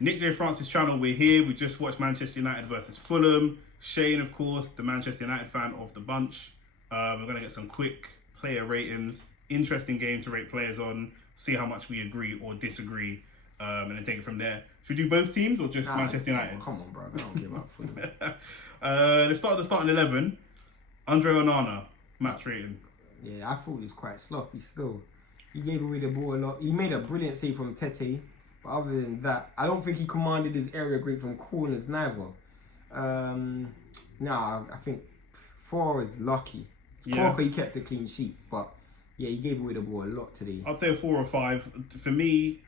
Nick J. Francis channel, we're here. We just watched Manchester United versus Fulham. Shane, of course, the Manchester United fan of the bunch. We're going to get some quick player ratings. Interesting game to rate players on. See how much we agree or disagree. And then take it from there. Should we do both teams or just Manchester United? Come on, bro. I don't give up for you. Let's start with the starting 11. Andre Onana, match rating. Yeah, I thought he was quite sloppy still. He gave away the ball a lot. He made a brilliant save from Tete. But other than that, I don't think he commanded his area great from corners neither. I think 4 is lucky. Yeah. 4 he kept a clean sheet. But yeah, he gave away the ball a lot today. I'd say a 4 or 5. For me,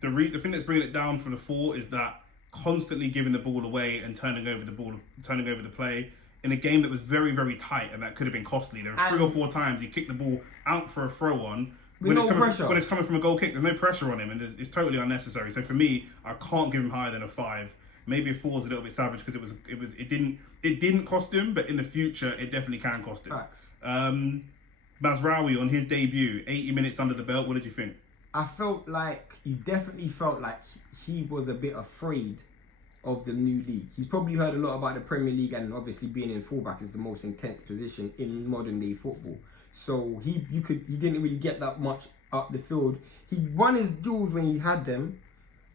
the thing that's bringing it down for the 4 is that constantly giving the ball away and turning over the play in a game that was very, very tight and that could have been costly. There were 3 or 4 times he kicked the ball out for a throw on. When it's coming from a goal kick, there's no pressure on him and it's totally unnecessary. So for me, I can't give him higher than a 5. Maybe a 4 is a little bit savage because it didn't cost him, but in the future it definitely can cost him. Facts. Mazraoui on his debut, 80 minutes under the belt. What did you think? He definitely felt like he was a bit afraid of the new league. He's probably heard a lot about the Premier League, and obviously being in fullback is the most intense position in modern day football. So he didn't really get that much up the field. He won his duels when he had them,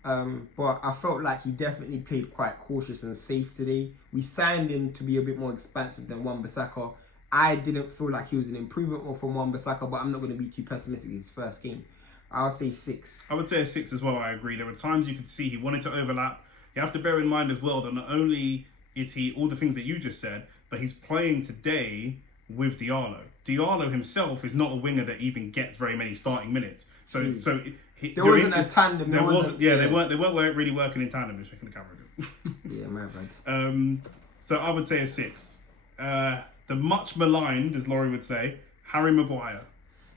but I felt like he definitely played quite cautious and safe today. We signed him to be a bit more expansive than Wan-Bissaka. I didn't feel like he was an improvement from Wan-Bissaka, but I'm not going to be too pessimistic in his first game. I'll say 6. I would say a 6 as well. I agree. There were times you could see he wanted to overlap. You have to bear in mind as well that not only is he all the things that you just said, but he's playing today with Diallo. Diallo himself is not a winger that even gets very many starting minutes. So there wasn't a tandem. They weren't really working in tandem. Just making the camera go. Yeah, my bad. So I would say a 6. The much maligned, as Laurie would say, Harry Maguire.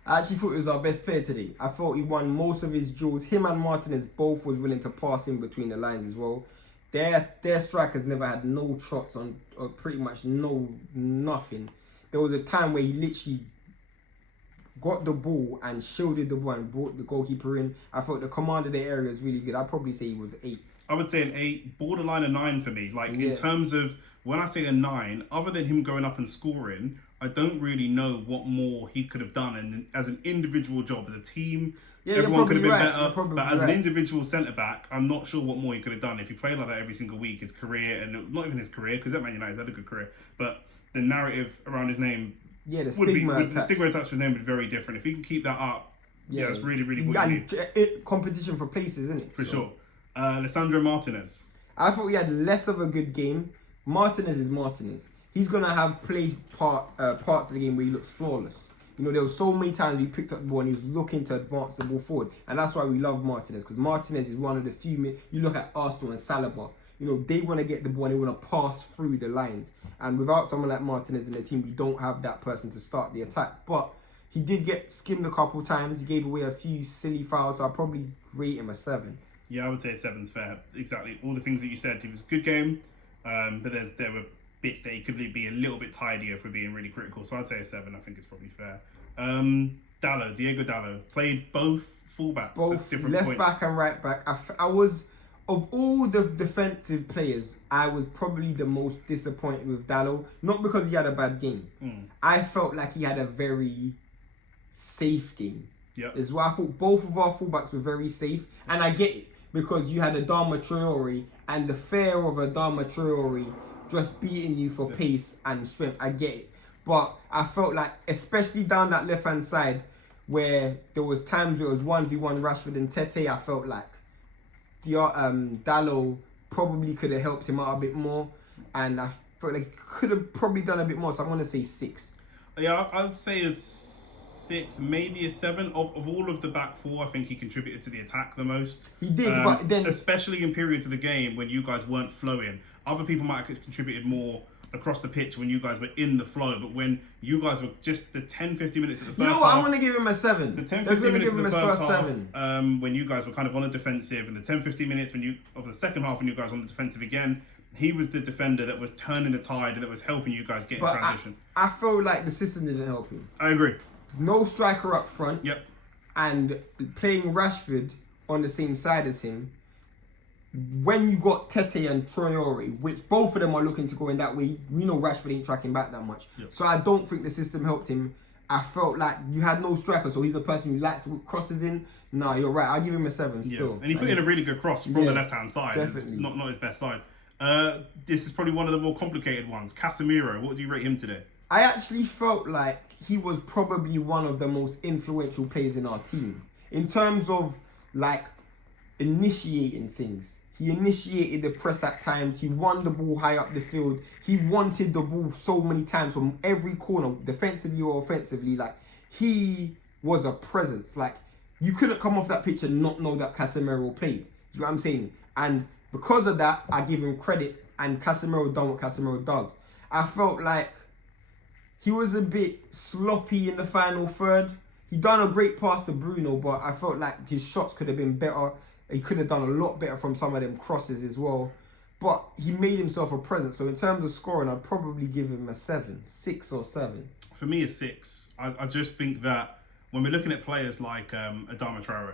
I actually thought he was our best player today. I thought he won most of his duels. Him and Martinez both was willing to pass in between the lines as well. Their strikers never had no shots on, or pretty much nothing. There was a time where he literally got the ball and shielded the ball and brought the goalkeeper in. I thought the command of the area was really good. I'd probably say he was 8. I would say an 8, borderline a 9 for me. In terms of, when I say a 9, other than him going up and scoring, I don't really know what more he could have done. And as an individual job, as a team, everyone could have been better. But as an individual centre-back, I'm not sure what more he could have done. If he played like that every single week, his career, and not even his career, because at Man United had a good career, but the narrative around his name, the stigma attached to his name would be very different. If he can keep that up, that's really, really what you need. Competition for places, isn't it? For sure. Lisandro Martinez. I thought he had less of a good game. Martinez is Martinez. He's going to have parts of the game where he looks flawless. You know, there were so many times he picked up the ball and he was looking to advance the ball forward. And that's why we love Martinez, because Martinez is one of the few... You look at Arsenal and Saliba. You know, they want to get the ball and they want to pass through the lines. And without someone like Martinez in the team, we don't have that person to start the attack. But he did get skimmed a couple of times. He gave away a few silly fouls, so I'll probably rate him a 7. Yeah, I would say a 7's fair. Exactly. All the things that you said. It was a good game, but there were bits that he could be a little bit tidier for being really critical. So I'd say a 7. I think it's probably fair. Diego Dallo played both fullbacks at different left points. Back and right back. I was, of all the defensive players, I was probably the most disappointed with Dallo. Not because he had a bad game. I felt like he had a very safe game. As well. I thought both of our fullbacks were very safe, and I get it because you had Adama Traore and the fear of Adama Traore just beating you for pace and strength. I get it. But I felt like, especially down that left-hand side, where there was times where it was 1v1 Rashford and Tete, I felt like Dallo probably could have helped him out a bit more. And I felt like he could have probably done a bit more. So I'm going to say 6. Yeah, I'd say a 6, maybe a 7. Of all of the back 4, I think he contributed to the attack the most. He did, but then... Especially in periods of the game when you guys weren't flowing. Other people might have contributed more across the pitch when you guys were in the flow, but when you guys were just the 10-15 minutes of the first half... I'm going to give him a 7. The 10-15 minutes of the first half, when you guys were kind of on the defensive, and the 10-15 minutes of the second half when you guys were on the defensive again, he was the defender that was turning the tide and that was helping you guys get in transition. I feel like the system didn't help him. I agree. No striker up front. Yep. And playing Rashford on the same side as him, when you got Tete and Traore, which both of them are looking to go in that way, we know Rashford ain't tracking back that much. Yep. So I don't think the system helped him. I felt like you had no striker, so he's a person who likes to put crosses in. No, you're right. I'll give him a 7 still. And he put in a really good cross from the left-hand side. Definitely. It's not his best side. This is probably one of the more complicated ones. Casemiro, what do you rate him today? I actually felt like he was probably one of the most influential players in our team. In terms of, like, initiating things. He initiated the press at times. He won the ball high up the field. He wanted the ball so many times from every corner, defensively or offensively. Like, he was a presence. Like, you couldn't come off that pitch and not know that Casemiro played. You know what I'm saying? And because of that, I give him credit. And Casemiro done what Casemiro does. I felt like he was a bit sloppy in the final third. He done a great pass to Bruno, but I felt like his shots could have been better. He could have done a lot better from some of them crosses as well. But he made himself a presence. So in terms of scoring, I'd probably give him a 7. 6 or 7. For me, a 6. I just think that when we're looking at players like Adama Traore,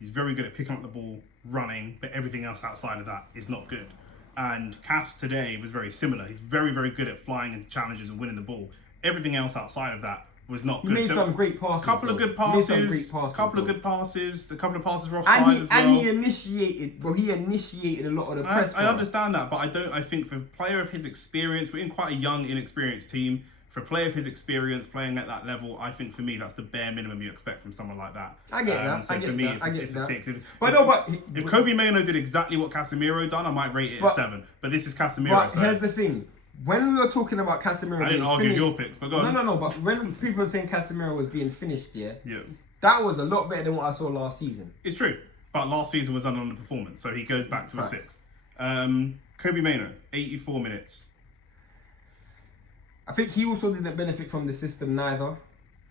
he's very good at picking up the ball, running, but everything else outside of that is not good. And Cass today was very similar. He's very, very good at flying into challenges and winning the ball. Everything else outside of that was not good. He made some great passes. A couple of good passes. A couple of passes were offside as well. And he initiated a lot of the press. I understand that, but I think for a player of his experience, we're in quite a young, inexperienced team. For a player of his experience playing at that level, I think for me that's the bare minimum you expect from someone like that. I get that. So for me, it's a 6. If Kobe Mainoo did exactly what Casemiro done, I might rate it a 7. But this is Casemiro. But here's the thing. When we were talking about Casemiro, I didn't argue your picks, but go on. No. But when people were saying Casemiro was being finished, yeah, that was a lot better than what I saw last season. It's true, but last season was an underperformance, so he goes back to a 6. Kobe Mainoo, 84 minutes. I think he also didn't benefit from the system neither.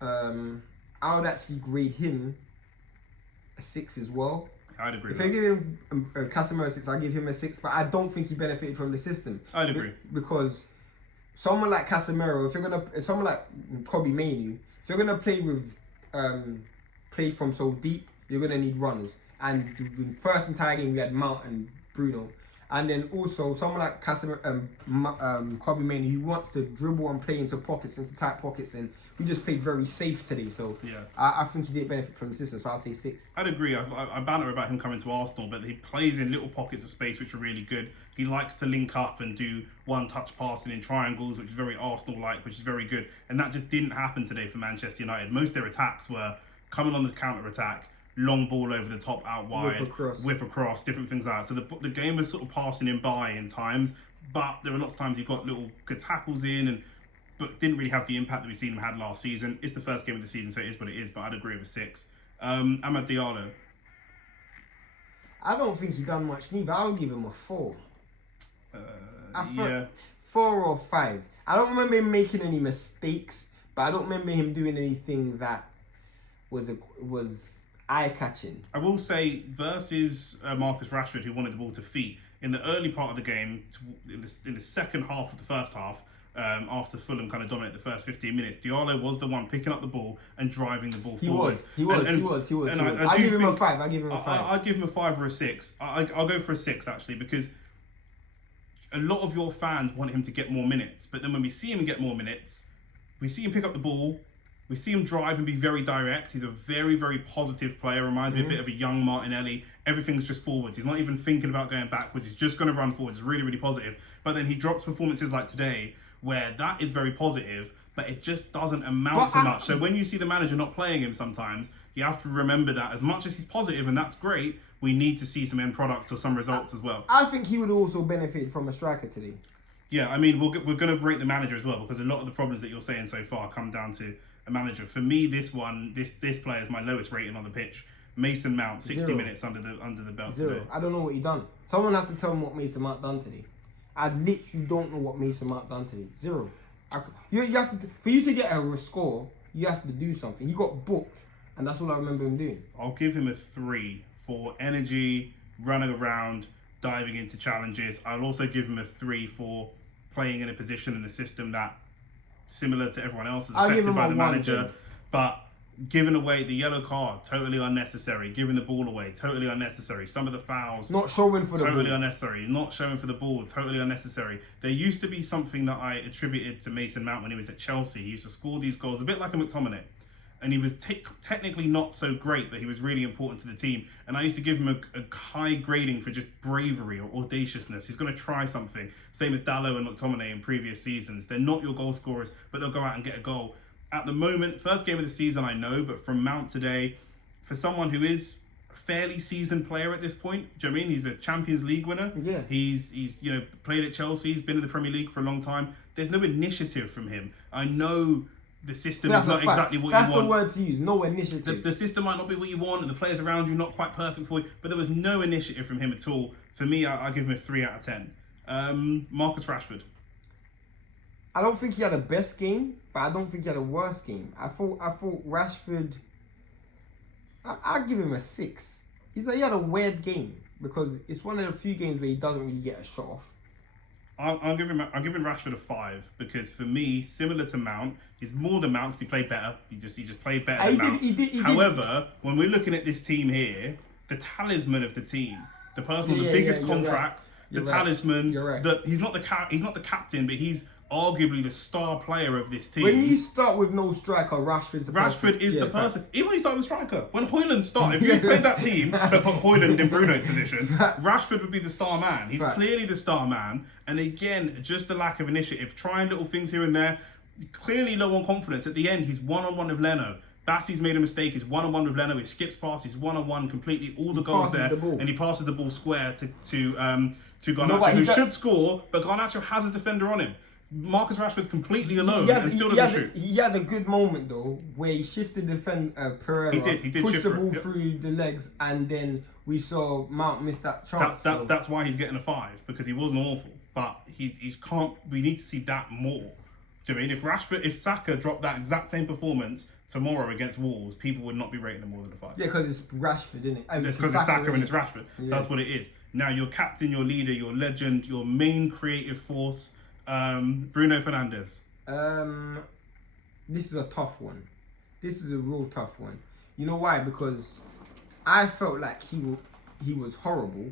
I would actually grade him a 6 as well. I'd agree. If I give him Casemiro a 6, I'd give him a 6, but I don't think he benefited from the system. I'd agree. Because someone like Casemiro, if someone like Kobe Mainoo, if you're gonna play from so deep, you're gonna need runners. And the first entire game we had Mount and Bruno. And then also someone like Kobe Mainoo, who wants to dribble and play into tight pockets, and we just played very safe today. So yeah, I think he didn't benefit from the system. So I'll say 6. I'd agree. I banter about him coming to Arsenal, but he plays in little pockets of space which are really good. He likes to link up and do one-touch passing in triangles, which is very Arsenal-like, which is very good. And that just didn't happen today for Manchester United. Most of their attacks were coming on the counter-attack, long ball over the top, out wide, whip across, different things like that. So the game was sort of passing him by in times, but there were lots of times he got little good tackles in, but didn't really have the impact that we've seen him had last season. It's the first game of the season, so it is what it is, but I'd agree with a 6. Amad Diallo. I don't think he done much neither. I'll give him a 4. Yeah. 4 or 5. I don't remember him making any mistakes, but I don't remember him doing anything that was eye-catching. I will say, versus Marcus Rashford, who wanted the ball to feet, in the early part of the game, in the second half of the first half, after Fulham kind of dominated the first 15 minutes, Diallo was the one picking up the ball and driving the ball forward. He was. I give him a 5. I give him a 5 or a 6. I'll go for a 6, actually, because a lot of your fans want him to get more minutes. But then when we see him get more minutes, we see him pick up the ball, we see him drive and be very direct. He's a very, very positive player. Reminds me a bit of a young Martinelli. Everything's just forwards. He's not even thinking about going backwards. He's just going to run forwards. It's really, really positive. But then he drops performances like today, where that is very positive, but it just doesn't amount to much. So when you see the manager not playing him sometimes, you have to remember that as much as he's positive, and that's great, we need to see some end products or some results as well. I think he would also benefit from a striker today. Yeah, I mean, we're going to rate the manager as well, because a lot of the problems that you're saying so far come down to a manager. For me, this player is my lowest rating on the pitch. Mason Mount, 60 minutes under the belt 0. today. I don't know what he done. Someone has to tell me what Mason Mount done today. I literally don't know what Mason Mount done today. 0. You have to, for you to get a score, you have to do something. He got booked, and that's all I remember him doing. I'll give him a 3 for energy, running around, diving into challenges. I'll also give him a 3 for playing in a position and a system that, similar to everyone else, is affected by the manager. But Giving away the yellow card, totally unnecessary. Giving the ball away, totally unnecessary. Some of the fouls, not showing for the totally ball. unnecessary. Not showing for the ball, totally unnecessary. There used to be something that I attributed to Mason Mount when he was at Chelsea. He used to score these goals a bit like a McTominay. And he was technically not so great, but he was really important to the team. And I used to give him a high grading for just bravery or audaciousness. He's going to try something. Same as Dalot and McTominay in previous seasons. They're not your goal scorers, but they'll go out and get a goal. At the moment, first game of the season, I know, but from Mount today, for someone who is a fairly seasoned player at this point, do you know what I mean? He's a Champions League winner. Yeah. He's played at Chelsea. He's been in the Premier League for a long time. There's no initiative from him. I know the system is not exactly what you want. That's the word to use. No initiative. The system might not be what you want, and the players around you not quite perfect for you. But there was no initiative from him at all. For me, I give him a 3 out of 10. Marcus Rashford. I don't think he had a best game, but I don't think he had a worst game. I thought Rashford. I'd give him a 6. He had a weird game because it's one of the few games where he doesn't really get a shot off. I'm giving Rashford a 5 because for me, similar to Mount, he's more than Mount because he played better. He just played better than Mount. However, when we're looking at this team here, the talisman of the team, the person with the biggest contract, the talisman. You're right. He's not the captain, but he's arguably the star player of this team. When you start with no striker, Rashford is the person. Even when you start with striker, when Højlund started, if you played that team but put Højlund in Bruno's position, Rashford would be the star man. He's clearly the star man. And again, just the lack of initiative, trying little things here and there. Clearly low on confidence. At the end, he's one-on-one with Leno. Bassey's made a mistake. He's one-on-one with Leno. He skips past. He's one-on-one completely. All the goals there, and he passes the ball square to Garnacho, who should score, but Garnacho has a defender on him. Marcus Rashford's completely alone and still doesn't shoot. He had a good moment though, where he shifted Pereira, he did pushed the ball through the legs, and then we saw Mount miss that chance. That's why he's getting a 5 because he wasn't awful, but he can't. We need to see that more. Do you know what I mean? If Saka dropped that exact same performance tomorrow against Wolves, people would not be rating him more than a 5. Yeah, because it's Rashford, isn't it? It's because it's Saka and it's Rashford. Yeah. That's what it is. Now, your captain, your leader, your legend, your main creative force, Bruno Fernandes. This is a tough one. This is a real tough one. You know why? Because I felt like he was horrible,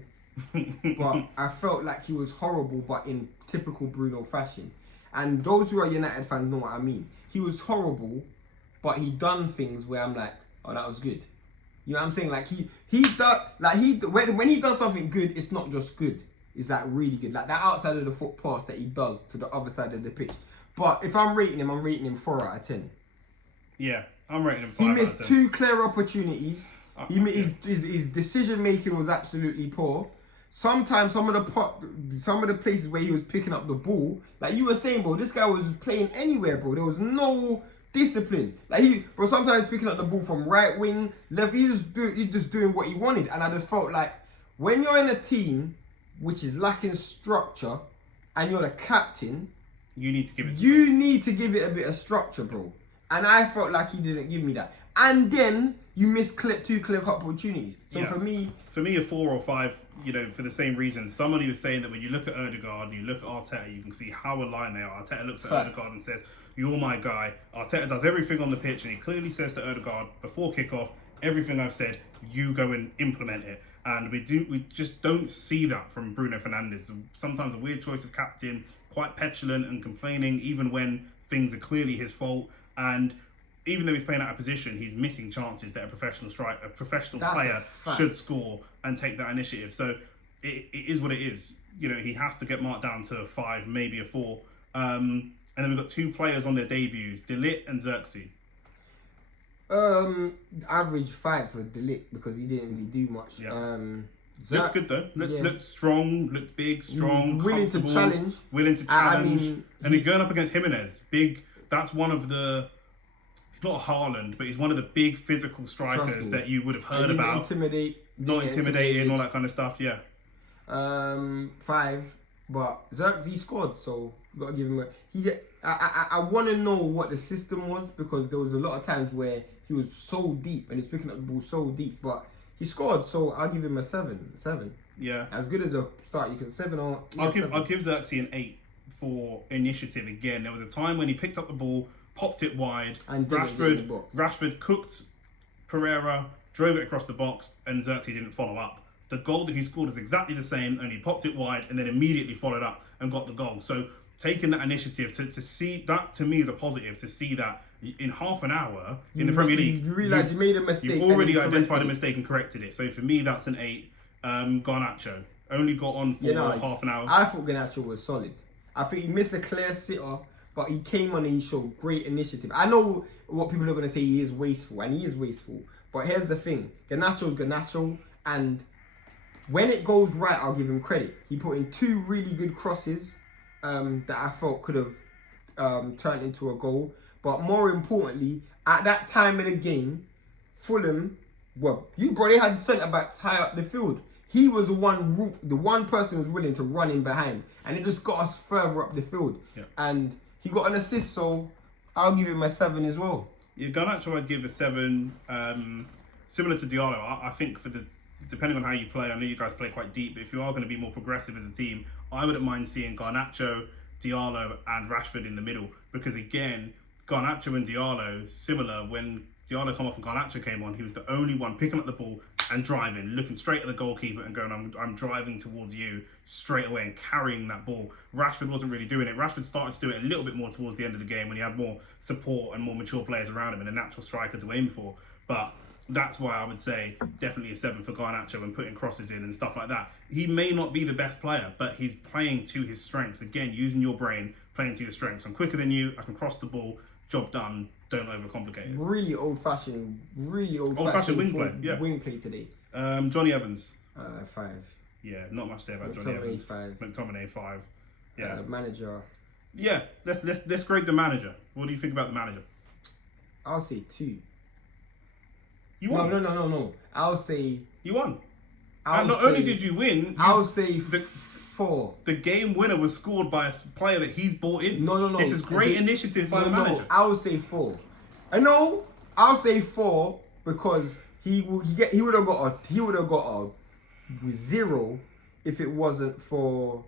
but I felt like he was horrible, but in typical Bruno fashion. And those who are United fans know what I mean. He was horrible, but he done things where I'm like, oh, that was good. You know what I'm saying? Like when he does something good, it's not just good. It's like really good. Like that outside of the foot pass that he does to the other side of the pitch. But if I'm rating him 4 out of 10. Yeah, I'm rating him 5 He out of 10. missed 2 clear opportunities. His decision making was absolutely poor. Sometimes some of the places where he was picking up the ball, like you were saying, bro, this guy was playing anywhere, bro. There was no discipline. Sometimes picking up the ball from right wing, left. He just doing what he wanted, and I just felt like when you're in a team which is lacking structure, and you're the captain, you need to give it. You need to give it a bit of structure, bro. And I felt like he didn't give me that. And then you missed 2 clear opportunities. So for me, a 4 or 5. You know, for the same reason. Somebody was saying that when you look at Ødegaard and you look at Arteta, you can see how aligned they are. Arteta looks at Ødegaard and says, "You're my guy." Arteta does everything on the pitch, and he clearly says to Ødegaard before kickoff, "Everything I've said, you go and implement it." And we just don't see that from Bruno Fernandes. Sometimes a weird choice of captain, quite petulant and complaining, even when things are clearly his fault. And even though he's playing out of position, he's missing chances that a professional player should score and take that initiative. So it is what it is. You know, he has to get marked down to a 5, maybe a 4. And then we've got 2 players on their debuts, De Ligt and Xerxes. Average 5 for De Ligt because he didn't really do much. Yeah. Looked good though. Looked strong, looked big, strong, willing to challenge. And then going up against Jimenez, big. That's one of the. He's not a Haaland, but he's one of the big physical strikers that you would have heard about. Not intimidating, all that kind of stuff. Yeah. 5, but Xerxes scored, so you got to give him I want to know what the system was because there was a lot of times where he was so deep and he's picking up the ball so deep, but he scored, so I'll give him a 7. Yeah. As good as a start, you can 7 or. I'll give Xerxes an 8 for initiative again. There was a time when he picked up the ball popped it wide. And didn't get in the box. Rashford cooked Pereira, drove it across the box, and Xerxes didn't follow up. The goal that he scored is exactly the same, only he popped it wide and then immediately followed up and got the goal. So taking that initiative to see that, to me, is a positive, to see that in half an hour in the Premier League. You realise you made a mistake. You've already identified a mistake and corrected it. So for me, that's an 8. Garnacho only got on for half an hour. I thought Garnacho was solid. I think he missed a clear sitter, but he came on and he showed great initiative. I know what people are going to say, he is wasteful, and he is wasteful. But here's the thing. Garnacho's Garnacho, and when it goes right, I'll give him credit. He put in 2 really good crosses that I felt could have turned into a goal. But more importantly, at that time of the game, Fulham, they had centre-backs high up the field. He was the one person who was willing to run in behind. And it just got us further up the field. Yeah. And he got an assist, so I'll give him a 7 as well. Yeah, Garnacho I'd give a 7. Similar to Diallo, I think depending on how you play, I know you guys play quite deep, but if you are going to be more progressive as a team, I wouldn't mind seeing Garnacho, Diallo and Rashford in the middle. Because again, Garnacho and Diallo, similar, when Diallo come off and Garnacho came on, he was the only one picking up the ball and driving, looking straight at the goalkeeper and going, I'm driving towards you straight away and carrying that ball. Rashford wasn't really doing it. Rashford started to do it a little bit more towards the end of the game when he had more support and more mature players around him and a natural striker to aim for. But that's why I would say definitely a 7 for Garnacho and putting crosses in and stuff like that. He may not be the best player, but he's playing to his strengths. Again, using your brain, playing to your strengths. I'm quicker than you, I can cross the ball, job done, don't overcomplicate it. Really old-fashioned wing play, yeah. Wing play today. Johnny Evans. 5. Yeah, not much to say about Johnny Evans. 5. McTominay 5. Yeah. Manager. Yeah, let's grade the manager. What do you think about the manager? I'll say 2. You won. No. I'll say you won. And not only did you win, I'll say 4. The game winner was scored by a player that he's bought in. No. This is great initiative by the manager. No, I would say 4. I know. I'll say 4 because he would have got a 0 if it wasn't for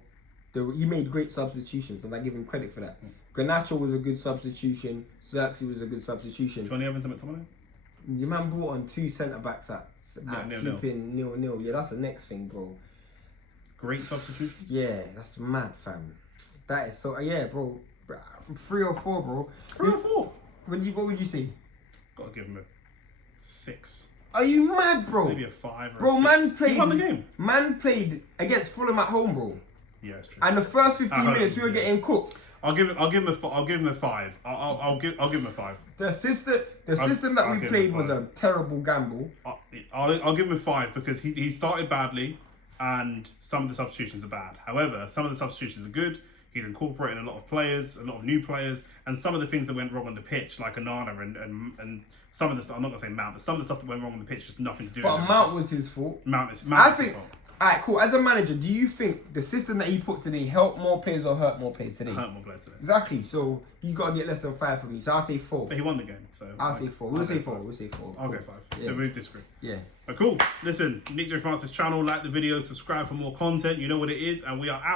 he made great substitutions, and I give him credit for that. Garnacho was a good substitution. Xerxes was a good substitution. Johnny Evans and McTominay. Your man brought on 2 centre backs at flipping 0-0. Yeah, that's the next thing, bro. Great substitution. Yeah, that's mad, fam. That is so. Yeah, bro. 3 or 4, bro. 3 or 4. What would you say? Gotta give him a 6. Are you mad, bro? Maybe a 5 or bro, a 6. Man played. He won the game. Man played against Fulham at home, bro. Yeah, it's true. And the first 15 minutes, we were getting cooked. I'll give him a 5. I'll give him a 5. The system that we played was a terrible gamble. I'll give him a 5 because he started badly, and some of the substitutions are bad. However, some of the substitutions are good. He's incorporated a lot of players, a lot of new players, and some of the things that went wrong on the pitch, like Onana and some of the stuff. I'm not gonna say Mount, but some of the stuff that went wrong on the pitch just nothing to do. But with Mount was his fault. Mount is his fault. Alright, cool. As a manager, do you think the system that he put today helped more players or hurt more players today? Hurt more players today. Exactly. So you got to get less than 5 from me. So I'll say 4. But he won the game, so I'll say 4. We'll say 4. I'll go 5. Yeah. We disagree. Yeah. But cool. Listen, Nick J. Francis channel, like the video, subscribe for more content. You know what it is, and we are out.